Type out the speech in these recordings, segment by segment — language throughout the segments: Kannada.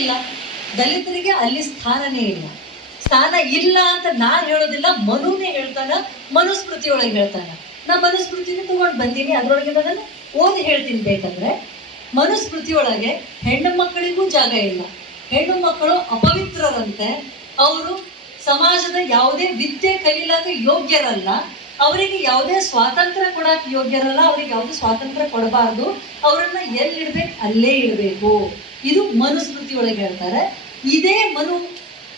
ಇಲ್ಲ. ದಲಿತರಿಗೆ ಅಲ್ಲಿ ಸ್ಥಾನನೇ ಇಲ್ಲ. ಸ್ಥಾನ ಇಲ್ಲ ಅಂತ ನಾನ್ ಹೇಳೋದಿಲ್ಲ, ಮನುನೇ ಹೇಳ್ತಾನ, ಮನುಸ್ಮೃತಿ ಒಳಗೆ ಹೇಳ್ತಾನ. ನಾ ಮನುಸ್ಮೃತಿನ ತಗೊಂಡು ಬಂದೀನಿ, ಅದ್ರೊಳಗೆ ನಾನು ಓದಿ ಹೇಳ್ತೀನಿ ಬೇಕಂದ್ರೆ. ಮನುಸ್ಮೃತಿ ಒಳಗೆ ಹೆಣ್ಣು ಮಕ್ಕಳಿಗೂ ಜಾಗ ಇಲ್ಲ. ಹೆಣ್ಣು ಮಕ್ಕಳು ಅಪವಿತ್ರರಂತೆ, ಅವರು ಸಮಾಜದ ಯಾವುದೇ ವಿದ್ಯೆ ಕಲಿಲಾಕ ಯೋಗ್ಯರಲ್ಲ, ಅವರಿಗೆ ಯಾವುದೇ ಸ್ವಾತಂತ್ರ್ಯ ಕೊಡಕ್ ಯೋಗ್ಯರಲ್ಲ, ಅವ್ರಿಗೆ ಯಾವುದೇ ಸ್ವಾತಂತ್ರ್ಯ ಕೊಡಬಾರ್ದು, ಅವರನ್ನ ಎಲ್ಲಿಡ್ಬೇಕು ಅಲ್ಲೇ ಇಡಬೇಕು. ಇದು ಮನುಸ್ಮೃತಿ ಒಳಗೆ ಹೇಳ್ತಾರೆ. ಇದೇ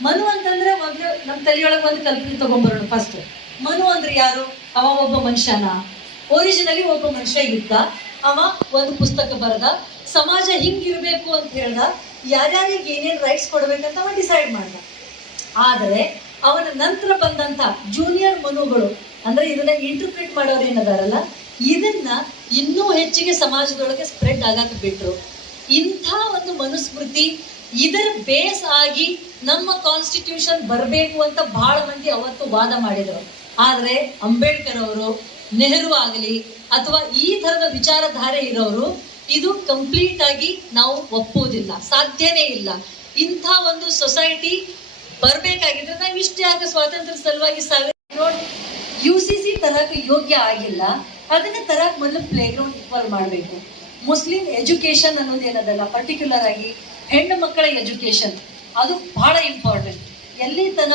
ಮನು ಅಂತಂದ್ರೆ ಮೊದಲು ನಮ್ಮ ತಲೆಯೊಳಗೆ ಒಂದು ಕಲ್ಪನೆ ತಗೊಂಡ್ಬರೋಣ. ಫಸ್ಟ್ ಮನು ಅಂದ್ರೆ ಯಾರು? ಅವ ಒಬ್ಬ ಮನುಷ್ಯನ, ಒರಿಜಿನಲಿ ಒಬ್ಬ ಮನುಷ್ಯ ಇದ್ದ. ಅವ ಒಂದು ಪುಸ್ತಕ ಬರೆದ, ಸಮಾಜ ಹಿಂಗಿರ್ಬೇಕು ಅಂತ ಹೇಳ್ದ, ಯಾರ್ಯಾರಿಗೆ ಏನೇನು ರೈಟ್ಸ್ ಕೊಡ್ಬೇಕಂತ ಅವ ಡಿಸೈಡ್ ಮಾಡ್ದ. ಆದರೆ ಅವನ ನಂತರ ಬಂದಂತ ಜೂನಿಯರ್ ಮನುಗಳು, ಅಂದ್ರೆ ಇದನ್ನ ಇಂಟರ್ಪ್ರಿಟ್ ಮಾಡೋರು ಏನದಾರಲ್ಲ, ಇದನ್ನ ಇನ್ನೂ ಹೆಚ್ಚಿಗೆ ಸಮಾಜದೊಳಗೆ ಸ್ಪ್ರೆಡ್ ಆಗಕ್ಕೆ ಬಿಟ್ರು. ಇಂಥ ಒಂದು ಮನುಸ್ಮೃತಿ ಇದರ ಬೇಸ್ ಆಗಿ ನಮ್ಮ ಕಾನ್ಸ್ಟಿಟ್ಯೂಷನ್ ಬರಬೇಕು ಅಂತ ಬಹಳ ಮಂದಿ ಅವತ್ತು ವಾದ ಮಾಡಿದ್ರು. ಆದ್ರೆ ಅಂಬೇಡ್ಕರ್ ಅವರು, ನೆಹರು ಆಗಲಿ ಅಥವಾ ಈ ತರದ ವಿಚಾರಧಾರೆ ಇರೋರು ಇದು ಕಂಪ್ಲೀಟ್ ಆಗಿ ನಾವು ಒಪ್ಪುವುದಿಲ್ಲ, ಸಾಧ್ಯನೇ ಇಲ್ಲ. ಇಂಥ ಒಂದು ಸೊಸೈಟಿ ಬರ್ಬೇಕಾಗಿದ್ರೆ ನಾವು ಇಷ್ಟೇ ಆಗ ಸ್ವಾತಂತ್ರ್ಯ ಸಲುವಾಗಿ ನೋಡಿ UCC ತರಕ್ ಯೋಗ್ಯ ಆಗಿಲ್ಲ, ಅದನ್ನ ತರಕ್ ಮೊದಲು ಪ್ಲೇ ಗ್ರೌಂಡ್ ಈಕ್ವಲ್ ಮಾಡಬೇಕು. ಮುಸ್ಲಿಂ ಎಜುಕೇಶನ್ ಅನ್ನೋದೇನದಲ್ಲ, ಪರ್ಟಿಕ್ಯುಲರ್ ಆಗಿ ಹೆಣ್ಣು ಮಕ್ಕಳ ಎಜುಕೇಶನ್ ಅದು ಬಹಳ ಇಂಪಾರ್ಟೆಂಟ್. ಎಲ್ಲಿ ತನ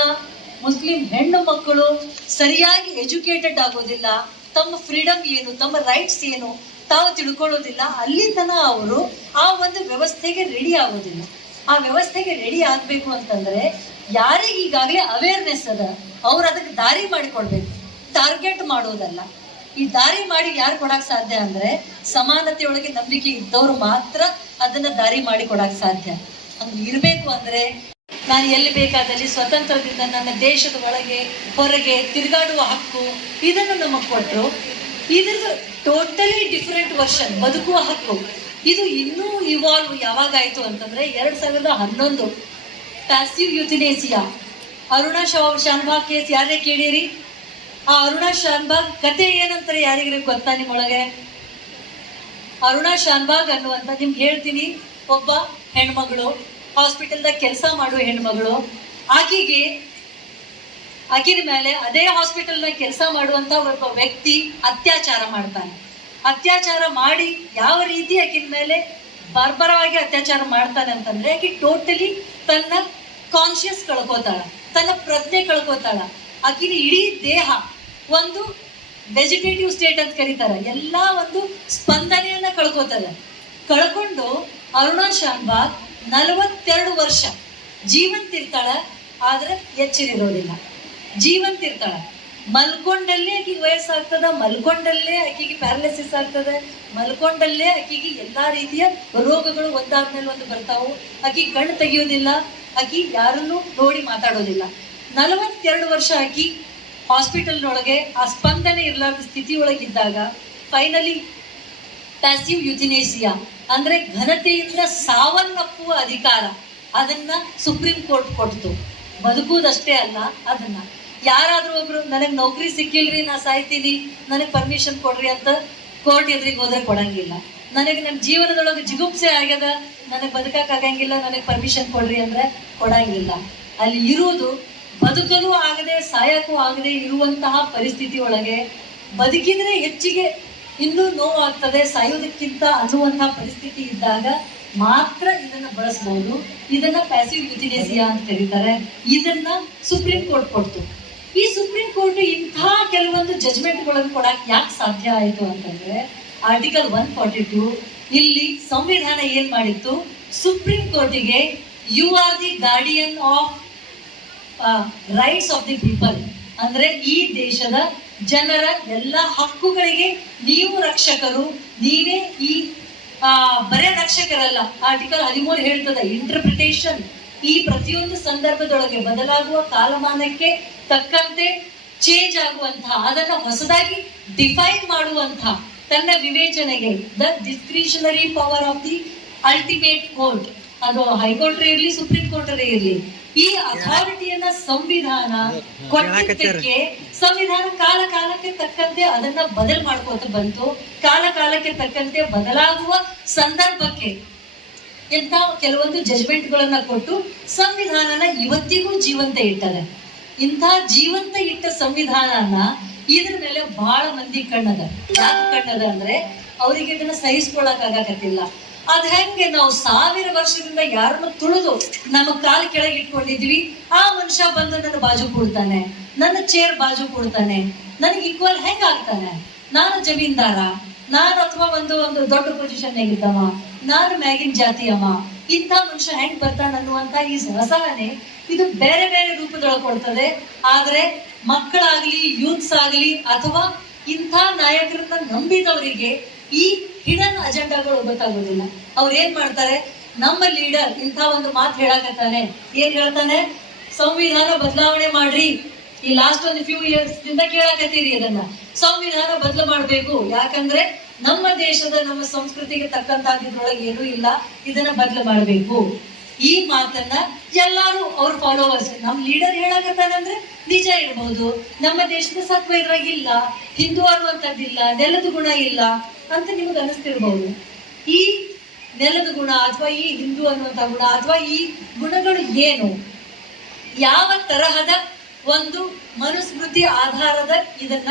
ಮುಸ್ಲಿಂ ಹೆಣ್ಣು ಮಕ್ಕಳು ಸರಿಯಾಗಿ ಎಜುಕೇಟೆಡ್ ಆಗೋದಿಲ್ಲ, ತಮ್ಮ ಫ್ರೀಡಮ್ ಏನು, ತಮ್ಮ ರೈಟ್ಸ್ ಏನು ತಾವು ತಿಳ್ಕೊಳ್ಳೋದಿಲ್ಲ, ಅಲ್ಲಿ ತನ ಅವರು ಆ ಒಂದು ವ್ಯವಸ್ಥೆಗೆ ರೆಡಿ ಆಗೋದಿಲ್ಲ. ಆ ವ್ಯವಸ್ಥೆಗೆ ರೆಡಿ ಆಗ್ಬೇಕು ಅಂತಂದ್ರೆ ಯಾರಿಗೆ ಈಗಾಗಲೇ ಅವೇರ್ನೆಸ್ ಅದ ಅವ್ರು ಅದಕ್ಕೆ ದಾರಿ ಮಾಡಿಕೊಡ್ಬೇಕು, ಟಾರ್ಗೆಟ್ ಮಾಡೋದಲ್ಲ. ಈ ದಾರಿ ಮಾಡಿ ಯಾರು ಕೊಡಕ್ ಸಾಧ್ಯ ಅಂದ್ರೆ ಸಮಾನತೆಯೊಳಗೆ ನಂಬಿಕೆ ಇದ್ದವ್ರು ಮಾತ್ರ ಅದನ್ನ ದಾರಿ ಮಾಡಿ ಕೊಡಕ್ ಸಾಧ್ಯ. ಹಂಗ ಇರ್ಬೇಕು ಅಂದ್ರೆ ನಾನು ಎಲ್ಲಿ ಬೇಕಾದಲ್ಲಿ ಸ್ವತಂತ್ರದಿಂದ ನನ್ನ ದೇಶದ ಒಳಗೆ ಹೊರಗೆ ತಿರುಗಾಡುವ ಹಕ್ಕು ಇದನ್ನು ನಮಗ್ ಕೊಟ್ರು. ಇದ್ರದ್ದು ಟೋಟಲಿ ಡಿಫರೆಂಟ್ ವರ್ಷನ್ ಬದುಕುವ ಹಕ್ಕು. ಇದು ಇನ್ನೂ ಇವಾಲ್ವ್ ಯಾವಾಗ ಆಯ್ತು ಅಂತಂದ್ರೆ 2011 ಪ್ಯಾಸಿವ್ ಯುಥಿನೇಸಿಯಾ, ಅರುಣಾ ಶಾನ್ಭಾಗ್ ಕೇಸ್ ಯಾರೇ ಕೇಳಿರಿ? ಆ ಅರುಣಾ ಶಾನ್ಭಾಗ್ ಕತೆ ಏನಂತಾರೆ ಯಾರಿಗ್ರಿ ಗೊತ್ತಾ ನಿಮ್ಮೊಳಗೆ? ಅರುಣಾ ಶಾನ್ಭಾಗ್ ಅನ್ನುವಂತ ನಿಮ್ಗೆ ಹೇಳ್ತೀನಿ, ಒಬ್ಬ ಹೆಣ್ಮಗಳು, ಹಾಸ್ಪಿಟಲ್ದಾಗ ಕೆಲಸ ಮಾಡುವ ಹೆಣ್ಮಗಳು. ಆಕಿನ ಮೇಲೆ ಅದೇ ಹಾಸ್ಪಿಟಲ್ನಾಗ ಕೆಲಸ ಮಾಡುವಂತ ಒಬ್ಬ ವ್ಯಕ್ತಿ ಅತ್ಯಾಚಾರ ಮಾಡ್ತಾನೆ. ಅತ್ಯಾಚಾರ ಮಾಡಿ ಯಾವ ರೀತಿ ಆಕಿನ ಮೇಲೆ ಬರ್ಬರವಾಗಿ ಅತ್ಯಾಚಾರ ಮಾಡ್ತಾನೆ ಅಂತಂದ್ರೆ ಆಕಿ ಟೋಟಲಿ ತನ್ನ ಕಾನ್ಶಿಯಸ್ ಕಳ್ಕೋತಾಳ, ತನ್ನ ಪ್ರಜ್ಞೆ ಕಳ್ಕೋತಾಳ. ಆಕಿನ ಇಡೀ ದೇಹ ಒಂದು ವೆಜಿಟೇಟಿವ್ ಸ್ಟೇಟ್ ಅಂತ ಕರೀತಾರ, ಎಲ್ಲಾ ಒಂದು ಸ್ಪಂದನೆಯನ್ನ ಕಳ್ಕೊಂಡು ಅರುಣಾ ಶಾನ್ಭಾಗ್ 42 ವರ್ಷ ಜೀವಂತಿರ್ತಾಳ. ಆದ್ರೆ ಎಚ್ಚರಿರೋದಿಲ್ಲ, ಜೀವಂತಿರ್ತಾಳ. ಮಲ್ಕೊಂಡಲ್ಲೇ ಆಕಿಗೆ ವಯಸ್ಸಾಗ್ತದ, ಮಲ್ಕೊಂಡಲ್ಲೇ ಆಕಿಗೆ ಪ್ಯಾರಲಿಸಿಸ್ ಆಗ್ತದೆ, ಮಲ್ಕೊಂಡಲ್ಲೇ ಆಕಿಗೆ ಎಲ್ಲಾ ರೀತಿಯ ರೋಗಗಳು ಒಂದಾದ್ಮೇಲೆ ಒಂದು ಬರ್ತಾವು. ಆಕಿ ಕಣ್ಣು ತೆಗಿಯೋದಿಲ್ಲ, ಆಕಿ ಯಾರನ್ನೂ ನೋಡಿ ಮಾತಾಡೋದಿಲ್ಲ. 42 ವರ್ಷ ಆಕಿ ಹಾಸ್ಪಿಟಲ್ನೊಳಗೆ ಆ ಸ್ಪಂದನೆ ಇರ್ಲಾರ್ದ ಸ್ಥಿತಿ ಒಳಗಿದ್ದಾಗ ಫೈನಲಿ ಪ್ಯಾಸಿವ್ ಯುಥಿನೇಸಿಯಾ ಅಂದ್ರೆ ಘನತೆಯಿಂದ ಸಾವನ್ನಪ್ಪುವ ಅಧಿಕಾರ ಅದನ್ನ ಸುಪ್ರೀಂ ಕೋರ್ಟ್ ಕೊಡ್ತು. ಬದುಕುವುದಷ್ಟೇ ಅಲ್ಲ, ಅದನ್ನ ಯಾರಾದ್ರೂ ಒಬ್ರು ನನಗೆ ನೌಕರಿ ಸಿಕ್ಕಿಲ್ರಿ, ನಾ ಸಾಯ್ತೀನಿ, ನನಗೆ ಪರ್ಮಿಷನ್ ಕೊಡ್ರಿ ಅಂತ ಕೋರ್ಟ್ ಎದುರಿಗೆ ಹೋದ್ರೆ ಕೊಡಂಗಿಲ್ಲ. ನನಗೆ ನನ್ನ ಜೀವನದೊಳಗೆ ಜಿಗುಪ್ಸೆ ಆಗ್ಯದ, ನನಗೆ ಬದುಕಕ್ ಆಗಂಗಿಲ್ಲ, ನನಗೆ ಪರ್ಮಿಷನ್ ಕೊಡ್ರಿ ಅಂದ್ರೆ ಕೊಡಂಗಿಲ್ಲ. ಅಲ್ಲಿ ಇರುವುದು ಬದುಕಲು ಆಗದೆ ಸಾಯಕ್ಕೂ ಆಗದೆ ಇರುವಂತಹ ಪರಿಸ್ಥಿತಿ ಒಳಗೆ ಬದುಕಿದ್ರೆ ಹೆಚ್ಚಿಗೆ ಇನ್ನೂ ನೋವಾಗ್ತದೆ ಸಾಯೋದಕ್ಕಿಂತ ಅನ್ನುವಂತಹ ಪರಿಸ್ಥಿತಿ ಇದ್ದಾಗ ಮಾತ್ರ ಇದನ್ನ ಬಳಸಬಹುದು. ಇದನ್ನ ಪ್ಯಾಸಿವ್ ಯುಥಿನೇಸಿಯಾ ಅಂತ ಕರೀತಾರೆ. ಇದನ್ನ ಸುಪ್ರೀಂ ಕೋರ್ಟ್ ಕೊಡ್ತು. ಈ ಸುಪ್ರೀಂ ಕೋರ್ಟ್ ಇಂಥ ಕೆಲವೊಂದು ಜಜ್ಮೆಂಟ್ಗಳನ್ನು ಕೊಡಕ್ ಯಾಕೆ ಸಾಧ್ಯ ಆಯಿತು ಅಂತಂದ್ರೆ ಆರ್ಟಿಕಲ್ 142 ಇಲ್ಲಿ ಸಂವಿಧಾನ ಏನ್ ಮಾಡಿತ್ತು, ಸುಪ್ರೀಂ ಕೋರ್ಟಿಗೆ you are the guardian of rights of the people, ಅಂದ್ರೆ ಈ ದೇಶದ ಜನರ ಎಲ್ಲ ಹಕ್ಕುಗಳಿಗೆ ನೀವು ರಕ್ಷಕರು, ನೀವೇ ಈ ಬರೇ ರಕ್ಷಕರಲ್ಲ. ಆರ್ಟಿಕಲ್ 13 ಹೇಳ್ತದೆ ಇಂಟರ್ಪ್ರಿಟೇಷನ್, ಈ ಪ್ರತಿಯೊಂದು ಸಂದರ್ಭದೊಳಗೆ ಬದಲಾಗುವ ಕಾಲಮಾನಕ್ಕೆ ತಕ್ಕಂತೆ ಚೇಂಜ್ ಆಗುವಂತಹ, ಅದನ್ನ ಹೊಸದಾಗಿ ಡಿಫೈನ್ ಮಾಡುವಂತಹ ತನ್ನ ವಿವೇಚನೆಗೆ the discretionary power of the ultimate court, ಅದು ಹೈಕೋರ್ಟ್ ಇರಲಿ ಸುಪ್ರೀಂ ಕೋರ್ಟ್ ಇರಲಿ, ಈ ಅಥಾರಿಟಿಯನ್ನ ಸಂವಿಧಾನ ಕೊಟ್ಟಿದ್ದಕ್ಕೆ ಸಂವಿಧಾನ ಕಾಲ ಕಾಲಕ್ಕೆ ತಕ್ಕಂತೆ ಅದನ್ನ ಬದಲು ಮಾಡ್ಕೋತ ಬಂತು. ಕಾಲ ಕಾಲಕ್ಕೆ ತಕ್ಕಂತೆ ಬದಲಾಗುವ ಸಂದರ್ಭಕ್ಕೆ ಎಂತ ಕೆಲವೊಂದು ಜಜ್ಮೆಂಟ್ಗಳನ್ನ ಕೊಟ್ಟು ಸಂವಿಧಾನನ ಇವತ್ತಿಗೂ ಜೀವಂತ ಇಟ್ಟದೆ. ಇಂಥ ಜೀವಂತ ಇಟ್ಟ ಸಂವಿಧಾನನ ಇದ್ರ ಮೇಲೆ ಬಹಳ ಮಂದಿ ಕಣ್ಣದ. ಯಾಕೆ ಕಣ್ಣದ ಅಂದ್ರೆ ಅವರಿಗೆ ಇದನ್ನ ಸಹಿಸ್ಕೊಳಕ್ ಆಗಾಕತ್ತಿಲ್ಲ. ಅದ್ ಹೆಂಗೆ ನಾವು 1000 ವರ್ಷದಿಂದ ಯಾರನ್ನ ತುಳಿದು ನಮ್ಮ ಕಾಲ್ ಕೆಳಗೆ ಇಟ್ಕೊಂಡಿದ್ವಿ, ಆ ಮನುಷ್ಯ ಬಂದು ನನ್ನ ಬಾಜು ಕೂಡ್ತಾನೆ, ನನ್ನ ಚೇರ್ ಬಾಜು ಕೂಡ್ತಾನೆ, ನನಗೆ ಈಕ್ವಲ್ ಹೆಂಗ ಆಗ್ತಾನೆ? ನಾನು ಜಮೀನ್ದಾರ, ನಾನು ಅಥವಾ ಒಂದು ದೊಡ್ಡ ಪೊಸಿಷನ್ ಇದ್ದವ, ನಾನು ಮ್ಯಾಗಿನ ಜಾತಿಯಮ್ಮ, ಇಂಥ ಮನುಷ್ಯ ಹೆಂಗ್ ಬರ್ತಾನ ಅನ್ನುವಂತ ಈ ಅಸಹನೆ ಇದು ಬೇರೆ ಬೇರೆ ರೂಪದೊಳಗೆ ಕೊಡ್ತದೆ. ಆದ್ರೆ ಮಕ್ಕಳಾಗ್ಲಿ, ಯೂತ್ಸ್ ಆಗ್ಲಿ, ಅಥವಾ ಇಂಥ ನಾಯಕರನ್ನ ನಂಬಿದವರಿಗೆ ಈ ಹಿಡನ್ ಅಜೆಂಡಾಗಳು ಗೊತ್ತಾಗೋದಿಲ್ಲ. ಅವ್ರು ಏನ್ ಮಾಡ್ತಾರೆ, ನಮ್ಮ ಲೀಡರ್ ಇಂಥ ಒಂದು ಮಾತು ಹೇಳಕತ್ತಾನೆ, ಏನ್ ಹೇಳ್ತಾನೆ, ಸಂವಿಧಾನ ಬದಲಾವಣೆ ಮಾಡ್ರಿ. ಈ ಲಾಸ್ಟ್ ಒಂದು ಫ್ಯೂ ಇಯರ್ಸ್ ದಿಂದ ಕೇಳಕತ್ತೀರಿ ಅದನ್ನ, ಸಂವಿಧಾನ ಬದಲು ಮಾಡ್ಬೇಕು, ಯಾಕಂದ್ರೆ ನಮ್ಮ ದೇಶದ ನಮ್ಮ ಸಂಸ್ಕೃತಿಗೆ ತಕ್ಕಂತಾಗಿದ್ರೊಳಗೆ ಏನೂ ಇಲ್ಲ, ಇದನ್ನ ಬದಲು ಮಾಡ್ಬೇಕು. ಈ ಮಾತನ್ನ ಎಲ್ಲಾರು ಅವ್ರ ಫಾಲೋವರ್ಸ್, ನಮ್ ಲೀಡರ್ ಹೇಳಕತ್ತಾನಂದ್ರೆ ನಿಜ ಇರ್ಬಹುದು, ನಮ್ಮ ದೇಶದ ಸತ್ವ ಇದ್ರಾಗಿಲ್ಲ, ಹಿಂದೂ ಅನ್ನುವಂಥದ್ದಿಲ್ಲ, ನೆಲದ ಗುಣ ಇಲ್ಲ ಅಂತ ನಿಮ್ಗೆ ಅನಿಸ್ತಿರ್ಬಹುದು. ಈ ನೆಲದ ಗುಣ ಅಥವಾ ಈ ಹಿಂದೂ ಅನ್ನುವಂಥ ಗುಣ ಅಥವಾ ಈ ಗುಣಗಳು ಏನು, ಯಾವ ತರಹದ ಒಂದು ಮನುಸ್ಮೃತಿ ಆಧಾರದ ಇದನ್ನ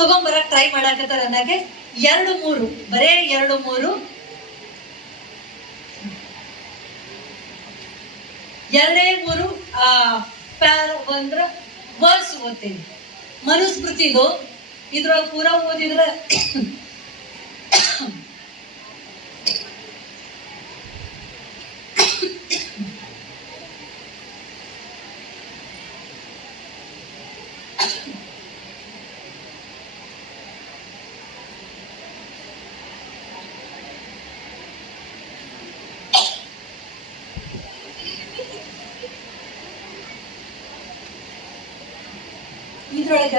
ತಗೊಂಬರಕ್ ಟ್ರೈ ಮಾಡಾಕತ್ತಾರ ಅನ್ನಕ್ಕೆ 2-3 ಬರೇ 2-3 ಒಂದ್ರ ವರ್ಡ್ಸ್ ಓದ್ತೀನಿ. ಮನುಸ್ಮೃತಿದು ಇದ್ರೊಳಗೆ ಪೂರ ಓದಿದ್ರೆ ಇದ್ರೊಳಗ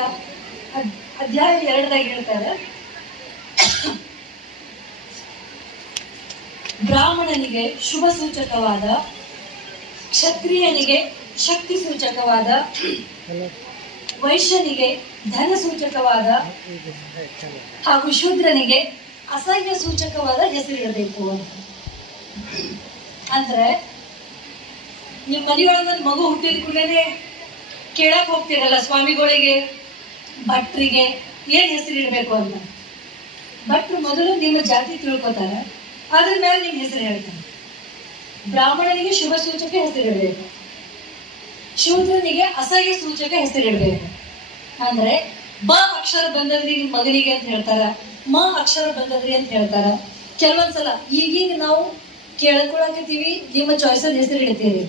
ಅಧ್ಯಾಯ 2ದಾಗ ಹೇಳ್ತಾರೆ, ಬ್ರಾಹ್ಮಣನಿಗೆ ಶುಭ ಸೂಚಕವಾದ, ಕ್ಷತ್ರಿಯನಿಗೆ ಶಕ್ತಿ ಸೂಚಕವಾದ, ವೈಶ್ಯನಿಗೆ ಧನ ಸೂಚಕವಾದ ಹಾಗೂ ಶೂದ್ರನಿಗೆ ಅಸಹ್ಯ ಸೂಚಕವಾದ ಹೆಸರಿಡಬೇಕು ಅಂತ. ಅಂದ್ರೆ ನಿಮ್ಮ ಮನೆಯೊಳಗೊಂದು ಮಗು ಹುಟ್ಟಿದ ಕೂಡಲೇ ಕೇಳಕ್ ಹೋಗ್ತಿರಲ್ಲ ಸ್ವಾಮಿಗಳಿಗೆ, ಭಟ್ರಿಗೆ ಏನ್ ಹೆಸರಿಡ್ಬೇಕು ಅಂತ. ಭಟ್ರು ಮೊದಲು ನಿಮ್ಮ ಜಾತಿ ತಿಳ್ಕೊತಾರೆ, ಅದ್ರ ಮೇಲೆ ನಿಮ್ ಹೆಸರು ಹೇಳ್ತಾರೆ. ಬ್ರಾಹ್ಮಣನಿಗೆ ಶುಭ ಸೂಚಕ ಹೆಸರಿಡಬೇಕು, ಶೂದ್ರನಿಗೆ ಅಸಹ್ಯ ಸೂಚಕ ಹೆಸರಿಡಬೇಕು. ಅಂದ್ರೆ ಬ ಅಕ್ಷರ ಬಂದದ್ರಿ ನಿಮ್ ಮಗನಿಗೆ ಅಂತ ಹೇಳ್ತಾರ, ಮ ಅಕ್ಷರ ಬಂದದ್ರಿ ಅಂತ ಹೇಳ್ತಾರ. ಕೆಲವೊಂದ್ಸಲ ಈಗೀಗ ನಾವು ಕೇಳ್ಕೊಳಕತ್ತೀವಿ, ನಿಮ್ಮ ಚಾಯ್ಸಲ್ಲಿ ಹೆಸರು ಇಡ್ತೀರಿ.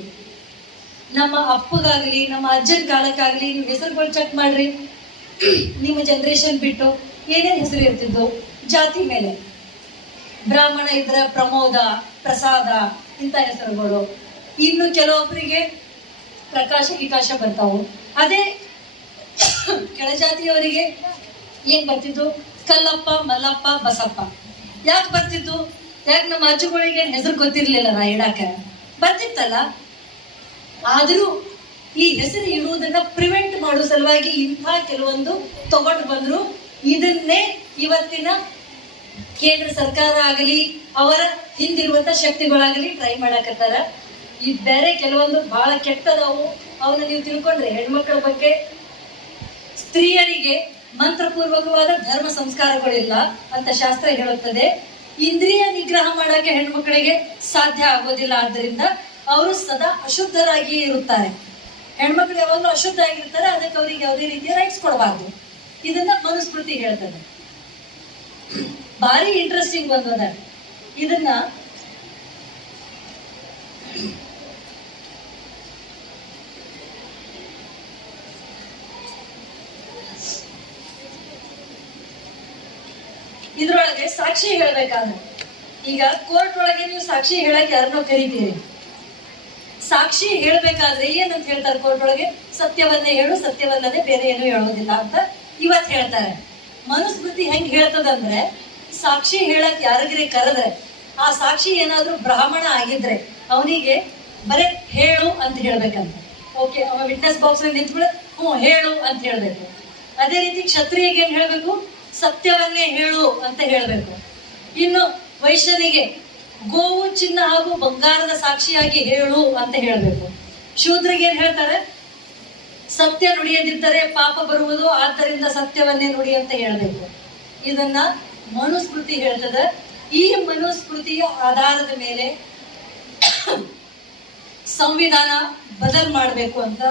ನಮ್ಮ ಅಪ್ಪಗಾಗ್ಲಿ, ನಮ್ಮ ಅಜ್ಜನ ಕಾಲಕ್ಕಾಗ್ಲಿ ನೀವು ಹೆಸರುಗಳು ಚೆಕ್ ಮಾಡ್ರಿ, ನಿಮ್ಮ ಜನರೇಷನ್ ಬಿಟ್ಟು ಏನೇನು ಹೆಸರು ಇರ್ತಿದ್ದು ಜಾತಿ ಮೇಲೆ. ಬ್ರಾಹ್ಮಣ ಇದ್ರೆ ಪ್ರಮೋದ, ಪ್ರಸಾದ ಇಂಥ ಹೆಸರುಗಳು. ಇನ್ನು ಕೆಲವೊಬ್ಬರಿಗೆ ಪ್ರಕಾಶ ವಿಕಾಶ ಬರ್ತಾವು. ಅದೇ ಕೆಳಜಾತಿಯವರಿಗೆ ಏನ್ ಬರ್ತಿದ್ದು, ಕಲ್ಲಪ್ಪ, ಮಲ್ಲಪ್ಪ, ಬಸಪ್ಪ. ಯಾಕೆ ಬರ್ತಿದ್ದು? ಯಾಕೆ ನಮ್ಮ ಅಜ್ಜುಗಳಿಗೆ ಹೆಸರು ಗೊತ್ತಿರ್ಲಿಲ್ಲ ನಾ ಇಡಾಕ, ಬರ್ತಿತ್ತಲ್ಲ. ಆದ್ರೂ ಈ ಹೆಸರು ಇಡುವುದನ್ನ ಪ್ರಿವೆಂಟ್ ಮಾಡೋ ಸಲುವಾಗಿ ಇಂಥ ಕೆಲವೊಂದು ತಗೊಂಡು ಬಂದ್ರು. ಇದನ್ನೇ ಇವತ್ತಿನ ಕೇಂದ್ರ ಸರ್ಕಾರ ಆಗಲಿ, ಅವರ ಹಿಂದಿರುವಂತ ಶಕ್ತಿಗಳಾಗಲಿ ಟ್ರೈ ಮಾಡಕತ್ತಾರ. ಈ ಬೇರೆ ಕೆಲವೊಂದು ಬಹಳ ಕೆಟ್ಟದವು, ಅವನ್ನ ನೀವು ತಿಳ್ಕೊಂಡ್ರೆ ಹೆಣ್ಮಕ್ಳ ಬಗ್ಗೆ, ಸ್ತ್ರೀಯರಿಗೆ ಮಂತ್ರಪೂರ್ವಕವಾದ ಧರ್ಮ ಸಂಸ್ಕಾರಗಳಿಲ್ಲ ಅಂತ ಶಾಸ್ತ್ರ ಹೇಳುತ್ತದೆ. ಇಂದ್ರಿಯ ನಿಗ್ರಹ ಮಾಡಕ್ಕೆ ಹೆಣ್ಮಕ್ಳಿಗೆ ಸಾಧ್ಯ ಆಗೋದಿಲ್ಲ. ಆದ್ದರಿಂದ ಅವರು ಸದಾ ಅಶುದ್ಧರಾಗಿಯೇ ಇರುತ್ತಾರೆ. ಹೆಣ್ಮಕ್ಳು ಯಾವಾಗಲೂ ಅಶುದ್ಧ ಆಗಿರ್ತಾರೆ, ಅದಕ್ಕೆ ಅವ್ರಿಗೆ ಯಾವುದೇ ರೀತಿಯ ರೈಟ್ಸ್ ಕೊಡಬಾರ್ದು. ಇದನ್ನ ಮನುಸ್ಮೃತಿ ಹೇಳ್ತದೆ. ಭಾರಿ ಇಂಟ್ರೆಸ್ಟಿಂಗ್ ಬಂದದ. ಇದನ್ನ ಇದ್ರೊಳಗೆ ಸಾಕ್ಷಿ ಹೇಳ್ಬೇಕಾದ್ರೆ, ಈಗ ಕೋರ್ಟ್ ಒಳಗೆ ನೀವು ಸಾಕ್ಷಿ ಹೇಳಕ್ ಯಾರನ್ನೋ ಕರಿತೀರಿ. ಸಾಕ್ಷಿ ಹೇಳ್ಬೇಕಾದ್ರೆ ಏನಂತ ಹೇಳ್ತಾರೆ ಕೋರ್ಟ್ ಒಳಗೆ? ಸತ್ಯವನ್ನೇ ಹೇಳು, ಸತ್ಯವಲ್ಲದೆ ಬೇರೆ ಏನು ಹೇಳೋದಿಲ್ಲ ಅಂತ ಇವತ್ತು ಹೇಳ್ತಾರೆ. ಮನುಸ್ಮೃತಿ ಹೆಂಗ್ ಹೇಳ್ತದಂದ್ರೆ, ಸಾಕ್ಷಿ ಹೇಳಕ್ ಯಾರಿಗ್ರಿ ಕರೆದ್ರೆ, ಆ ಸಾಕ್ಷಿ ಏನಾದ್ರೂ ಬ್ರಾಹ್ಮಣ ಆಗಿದ್ರೆ ಅವನಿಗೆ ಬರೇ ಹೇಳು ಅಂತ ಹೇಳ್ಬೇಕಂತ. ಓಕೆ, ಅವ ವಿಟ್ನೆಸ್ ಬಾಕ್ಸ್ ಅಲ್ಲಿ ನಿಂತ್ಬಿಡ, ಹ್ಞೂ ಹೇಳು ಅಂತ ಹೇಳ್ಬೇಕು. ಅದೇ ರೀತಿ ಕ್ಷತ್ರಿಯಿಗೆ ಏನ್ ಹೇಳ್ಬೇಕು? ಸತ್ಯವನ್ನೇ ಹೇಳು ಅಂತ ಹೇಳ್ಬೇಕು. ಇನ್ನು ವೈಶ್ಯನಿಗೆ ಗೋವು ಚಿನ್ನ ಹಾಗೂ ಬಂಗಾರದ ಸಾಕ್ಷಿಯಾಗಿ ಹೇಳು ಅಂತ ಹೇಳಬೇಕು. ಶೂದ್ರಿಗೆ ಏನ್ ಹೇಳ್ತಾರೆ? ಸತ್ಯ ನುಡಿಯದಿದ್ದರೆ ಪಾಪ ಬರುವುದು, ಆದ್ದರಿಂದ ಸತ್ಯವನ್ನೇ ನುಡಿ ಅಂತ ಹೇಳಬೇಕು. ಇದನ್ನ ಮನುಸ್ಮೃತಿ ಹೇಳ್ತದೆ. ಈ ಮನುಸ್ಮೃತಿಯ ಆಧಾರದ ಮೇಲೆ ಸಂವಿಧಾನ ಬದಲ್ ಮಾಡಬೇಕು ಅಂತ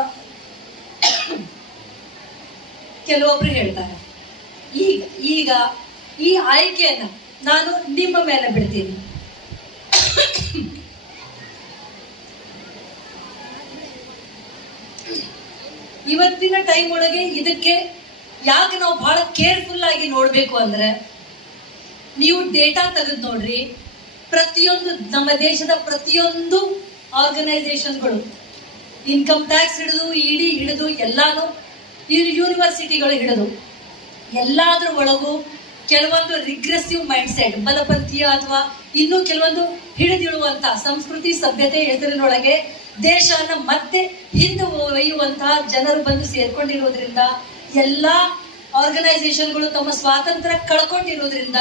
ಕೆಲವೊಬ್ರು ಹೇಳ್ತಾರೆ. ಈಗ ಈ ಆಯ್ಕೆಯನ್ನ ನಾನು ನಿಮ್ಮ ಮೇಲೆ ಬಿಡ್ತೀನಿ. ಇವತ್ತಿನ ಟೈಮ್ ಒಳಗೆ ಇದಕ್ಕೆ ಯಾಕೆ ನಾವು ಬಹಳ ಕೇರ್ಫುಲ್ ಆಗಿ ನೋಡ್ಬೇಕು ಅಂದ್ರೆ, ನೀವು ಡೇಟಾ ತೆಗೆದು ನೋಡ್ರಿ, ಪ್ರತಿಯೊಂದು ನಮ್ಮ ದೇಶದ ಪ್ರತಿಯೊಂದು ಆರ್ಗನೈಸೇಷನ್ಗಳು, ಇನ್ಕಮ್ ಟ್ಯಾಕ್ಸ್ ಹಿಡಿದು ಇಡಿ ಹಿಡಿದು ಎಲ್ಲಾನು, ಯೂನಿವರ್ಸಿಟಿಗಳು ಹಿಡಿದು ಎಲ್ಲಾದ್ರ ಒಳಗೂ ಕೆಲವೊಂದು ರಿಗ್ರೆಸಿವ್ ಮೈಂಡ್ ಸೆಟ್, ಬಲಪಂಥೀಯ ಅಥವಾ ಇನ್ನೂ ಕೆಲವೊಂದು ಹಿಡಿದಿಡುವಂತ ಸಂಸ್ಕೃತಿ ಸಭ್ಯತೆ ಹೆಸರಿನೊಳಗೆ ದೇಶನ ಮತ್ತೆ ಹಿಂದೆ ಒಯ್ಯುವಂತಹ ಜನರು ಬಂದು ಸೇರ್ಕೊಂಡಿರೋದ್ರಿಂದ, ಎಲ್ಲಾ ಆರ್ಗನೈಸೇಷನ್ಗಳು ತಮ್ಮ ಸ್ವಾತಂತ್ರ್ಯ ಕಳ್ಕೊಂಡಿರೋದ್ರಿಂದ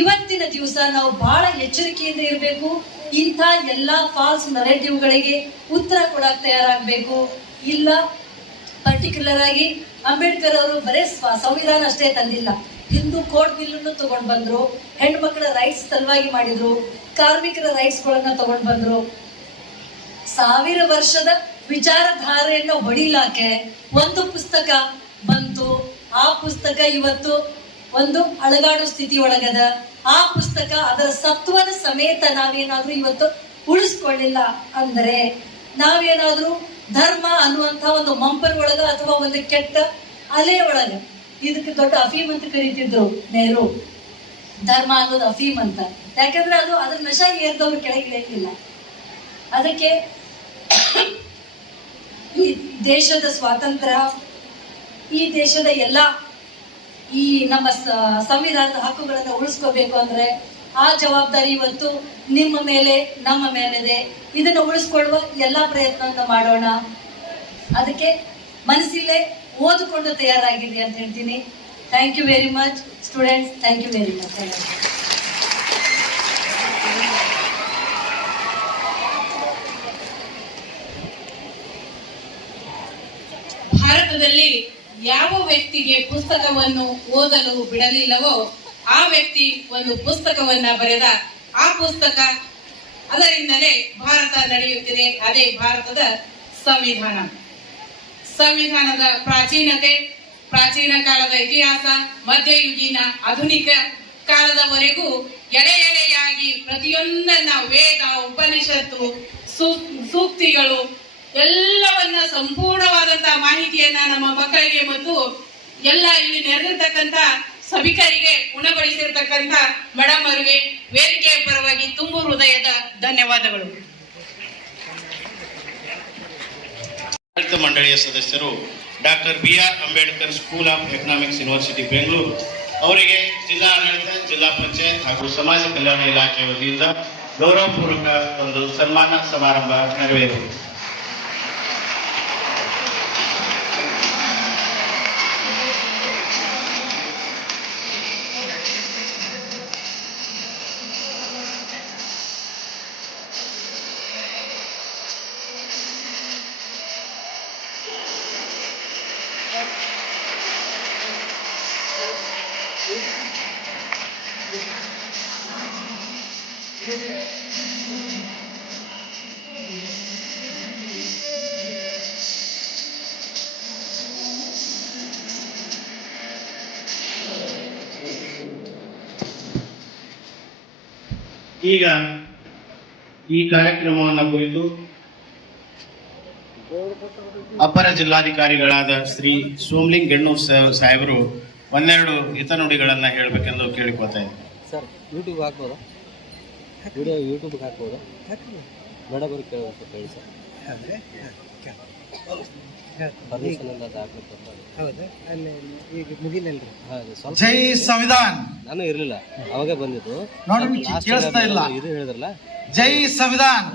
ಇವತ್ತಿನ ದಿವಸ ನಾವು ಬಹಳ ಎಚ್ಚರಿಕೆಯಿಂದ ಇರಬೇಕು. ಇಂಥ ಎಲ್ಲಾ ಫಾಲ್ಸ್ ನರೇಟಿವ್ಗಳಿಗೆ ಉತ್ತರ ಕೊಡಕ್ ತಯಾರಾಗಬೇಕು. ಇಲ್ಲ, ಪರ್ಟಿಕ್ಯುಲರ್ ಆಗಿ ಅಂಬೇಡ್ಕರ್ ಅವರು ಬರೇ ಸಂವಿಧಾನ ಅಷ್ಟೇ ತಂದಿಲ್ಲ, ಹಿಂದೂ ಕೋಡ್ ಬಿಲ್ಲನ್ನು ತಗೊಂಡ್ ಬಂದ್ರು, ಹೆಣ್ಮಕ್ಳ ರೈಟ್ಸ್ ಸಲುವಾಗಿ ಮಾಡಿದ್ರು, ಕಾರ್ಮಿಕರ ರೈಟ್ಸ್ ಗಳನ್ನ ತಗೊಂಡ್ ಬಂದ್ರು. 1000 ವರ್ಷದ ವಿಚಾರಧಾರೆಯನ್ನು ಹೊಡಿಲಾಕೆ ಒಂದು ಪುಸ್ತಕ ಬಂತು. ಆ ಪುಸ್ತಕ ಇವತ್ತು ಒಂದು ಅಳಗಾಡು ಸ್ಥಿತಿ ಒಳಗದ. ಆ ಪುಸ್ತಕ ಅದರ ಸತ್ವದ ಸಮೇತ ನಾವೇನಾದ್ರೂ ಇವತ್ತು ಉಳಿಸ್ಕೊಳ್ಳಿಲ್ಲ ಅಂದ್ರೆ, ನಾವೇನಾದ್ರೂ ಧರ್ಮ ಅನ್ನುವಂತ ಒಂದು ಮಂಪರ್ ಒಳಗ ಅಥವಾ ಒಂದು ಕೆಟ್ಟ ಅಲೆ ಒಳಗ, ಇದಕ್ಕೆ ದೊಡ್ಡ ಅಫೀಮ್ ಅಂತ ಕರೀತಿದ್ರು ನೆಹರು, ಧರ್ಮ ಅನ್ನೋದು ಅಫೀಮ್ ಅಂತ. ಯಾಕಂದ್ರೆ ಅದು ಅದ್ರ ನಶ ಏರ್ದವ್ರು ಕೆಳಗಿಳಿಯಂಗಿಲ್ಲ. ಅದಕ್ಕೆ ಈ ದೇಶದ ಸ್ವಾತಂತ್ರ್ಯ, ಈ ದೇಶದ ಎಲ್ಲ ಈ ನಮ್ಮ ಸಂವಿಧಾನದ ಹಕ್ಕುಗಳನ್ನು ಉಳಿಸ್ಕೋಬೇಕು ಅಂದ್ರೆ ಆ ಜವಾಬ್ದಾರಿ ಇವತ್ತು ನಿಮ್ಮ ಮೇಲೆ, ನಮ್ಮ ಮೇಲಿದೆ. ಇದನ್ನ ಉಳಿಸ್ಕೊಳ್ಳುವ ಎಲ್ಲಾ ಪ್ರಯತ್ನವನ್ನು ಮಾಡೋಣ. ಅದಕ್ಕೆ ಮನಸ್ಸಿಲ್ಲೇ ಓದಿಕೊಂಡು ತಯಾರಾಗಿದೆ ಅಂತ ಹೇಳ್ತೀನಿ. Thank you very much students, thank you very much. ಭಾರತದಲ್ಲಿ ಯಾವ ವ್ಯಕ್ತಿಗೆ ಪುಸ್ತಕವನ್ನು ಓದಲು ಬಿಡಲಿಲ್ಲವೋ ಆ ವ್ಯಕ್ತಿ ಒಂದು ಪುಸ್ತಕವನ್ನ ಬರೆದ. ಆ ಪುಸ್ತಕ, ಅದರಿಂದಲೇ ಭಾರತ ನಡೆಯುತ್ತಿದೆ. ಅದೇ ಭಾರತದ ಸಂವಿಧಾನ. ಸಂವಿಧಾನದ ಪ್ರಾಚೀನತೆ, ಪ್ರಾಚೀನ ಕಾಲದ ಇತಿಹಾಸ, ಮಧ್ಯಯುಗೀನ ಆಧುನಿಕ ಕಾಲದವರೆಗೂ ಎಳೆ ಎಳೆಯಾಗಿ ಪ್ರತಿಯೊಂದನ್ನ, ವೇದ, ಉಪನಿಷತ್ತು, ಸೂಕ್ತಿಗಳು ಎಲ್ಲವನ್ನ ಸಂಪೂರ್ಣವಾದಂತಹ ಮಾಹಿತಿಯನ್ನ ನಮ್ಮ ಮಕ್ಕಳಿಗೆ ಮತ್ತು ಎಲ್ಲ ಇಲ್ಲಿ ನೆರೆದಿರ್ತಕ್ಕಂಥ ಸಭಿಕರಿಗೆ ಉಣಬಡಿಸಿರ್ತಕ್ಕಂಥ ಮೇಡಮ್ ಅವರಿಗೆ ವೇದಿಕೆಯ ಪರವಾಗಿ ತುಂಬು ಹೃದಯದ ಧನ್ಯವಾದಗಳು. ಆಡಳಿತ ಮಂಡಳಿಯ ಸದಸ್ಯರು doctor BR Ambedkar school of economics university Bengaluru ಅವರಿಗೆ ಜಿಲ್ಲಾ ಆಡಳಿತ, ಜಿಲ್ಲಾ ಪಂಚಾಯತ್ ಹಾಗೂ ಸಮಾಜ ಕಲ್ಯಾಣ ಇಲಾಖೆ ವತಿಯಿಂದ ಗೌರವಪೂರ್ವಕ ಒಂದು ಸನ್ಮಾನ ಸಮಾರಂಭ ನೆರವೇರಿದೆ. ಈಗ ಈ ಕಾರ್ಯಕ್ರಮವನ್ನು ಕುರಿತು ಅಪರ ಜಿಲ್ಲಾಧಿಕಾರಿಗಳಾದ ಶ್ರೀ ಸೋಮಲಿಂಗ್ ಗೆಣ್ಣೂರ್ ಸಾಹೇಬರು ಒಂದೆರಡು ಹಿತನುಡಿಗಳನ್ನ ಹೇಳಬೇಕೆಂದು ಕೇಳಿಕೊಳ್ತಾ ಇದ್ದೀನಿ. ಸರ್, ಯೂಟ್ಯೂಬ್ ಹಾಕ್ಬೋದಾ? ವಿಡಿಯೋ ಯೂಟ್ಯೂಬ್ಗೆ ಹಾಕ್ಬೋದಾ? ಮೇಡಮ್ ಅವ್ರಿಗೆ ಕೇಳಬೇಕು, ಹೇಳಿ ಸರ್. ಪರ್ಮಿಷನ್ ಎಲ್ಲ ಹಾಕ್ಬೇಕು. ಹೌದಾ? ಅಲ್ಲಿ ಈಗ ಮುಗಿಲಲ್ರಿ. ಹೌದು, ಸ್ವಲ್ಪ ಜೈ ಸಂವಿಧಾನ್. ನಾನು ಇರಲಿಲ್ಲ, ಅವಾಗೇ ಬಂದಿದ್ದು. ನೋಡಿ, ಕೇಳಿಸ್ತಾ ಇಲ್ಲ. ಇದು ಹೇಳಿದ್ರಲ್ಲ, ಜೈ ಸಂವಿಧಾನ್.